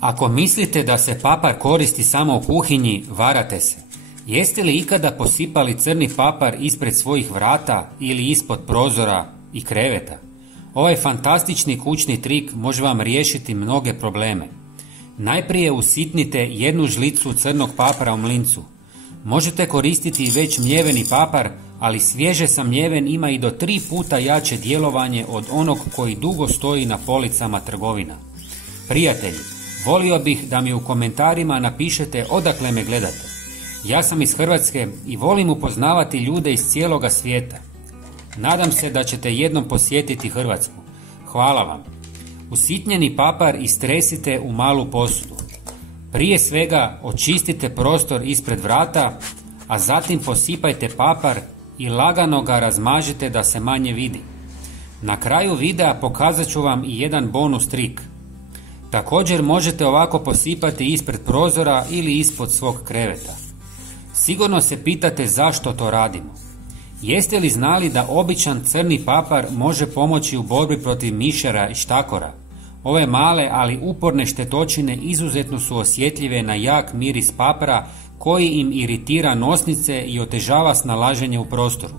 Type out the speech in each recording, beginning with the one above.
Ako mislite da se papar koristi samo u kuhinji, varate se. Jeste li ikada posipali crni papar ispred svojih vrata ili ispod prozora i kreveta? Ovaj fantastični kućni trik može vam riješiti mnoge probleme. Najprije usitnite 1 žlicu crnog papara u mlincu. Možete koristiti već mljeveni papar, ali svježe samljeven ima i do 3 puta jače djelovanje od onog koji dugo stoji na policama trgovina. Prijatelji, volio bih da mi u komentarima napišete odakle me gledate. Ja sam iz Hrvatske i volim upoznavati ljude iz cijeloga svijeta. Nadam se da ćete jednom posjetiti Hrvatsku. Hvala vam. Usitnjeni papar istresite u malu posudu. Prije svega očistite prostor ispred vrata, a zatim posipajte papar i lagano ga razmažite da se manje vidi. Na kraju videa pokazat ću vam i jedan bonus trik. Također možete ovako posipati ispred prozora ili ispod svog kreveta. Sigurno se pitate zašto to radimo. Jeste li znali da običan crni papar može pomoći u borbi protiv mišara i štakora? Ove male, ali uporne štetočine izuzetno su osjetljive na jak miris papra koji im iritira nosnice i otežava snalaženje u prostoru.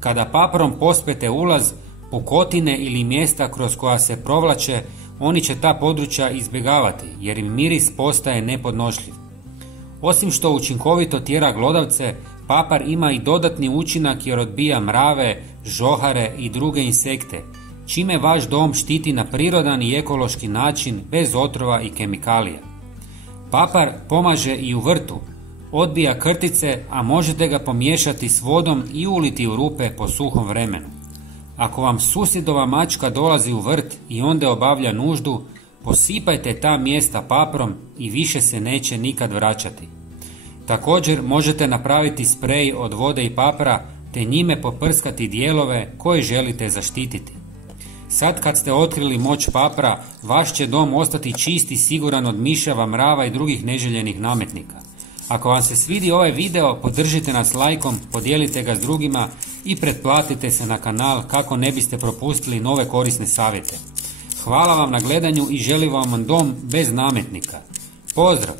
Kada paprom pospete ulaz, pukotine ili mjesta kroz koja se provlače, oni će ta područja izbjegavati jer im miris postaje nepodnošljiv. Osim što učinkovito tjera glodavce, papar ima i dodatni učinak jer odbija mrave, žohare i druge insekte, čime vaš dom štiti na prirodan i ekološki način bez otrova i kemikalija. Papar pomaže i u vrtu, odbija krtice, a možete ga pomiješati s vodom i uliti u rupe po suhom vremenu. Ako vam susjedova mačka dolazi u vrt i onda obavlja nuždu, posipajte ta mjesta paprom i više se neće nikad vraćati. Također možete napraviti sprej od vode i papra te njime poprskati dijelove koje želite zaštititi. Sad kad ste otkrili moć papra, vaš će dom ostati čist i siguran od miševa, mrava i drugih neželjenih nametnika. Ako vam se svidi ovaj video, podržite nas lajkom, podijelite ga s drugima i pretplatite se na kanal kako ne biste propustili nove korisne savjete. Hvala vam na gledanju i želim vam dom bez nametnika. Pozdrav!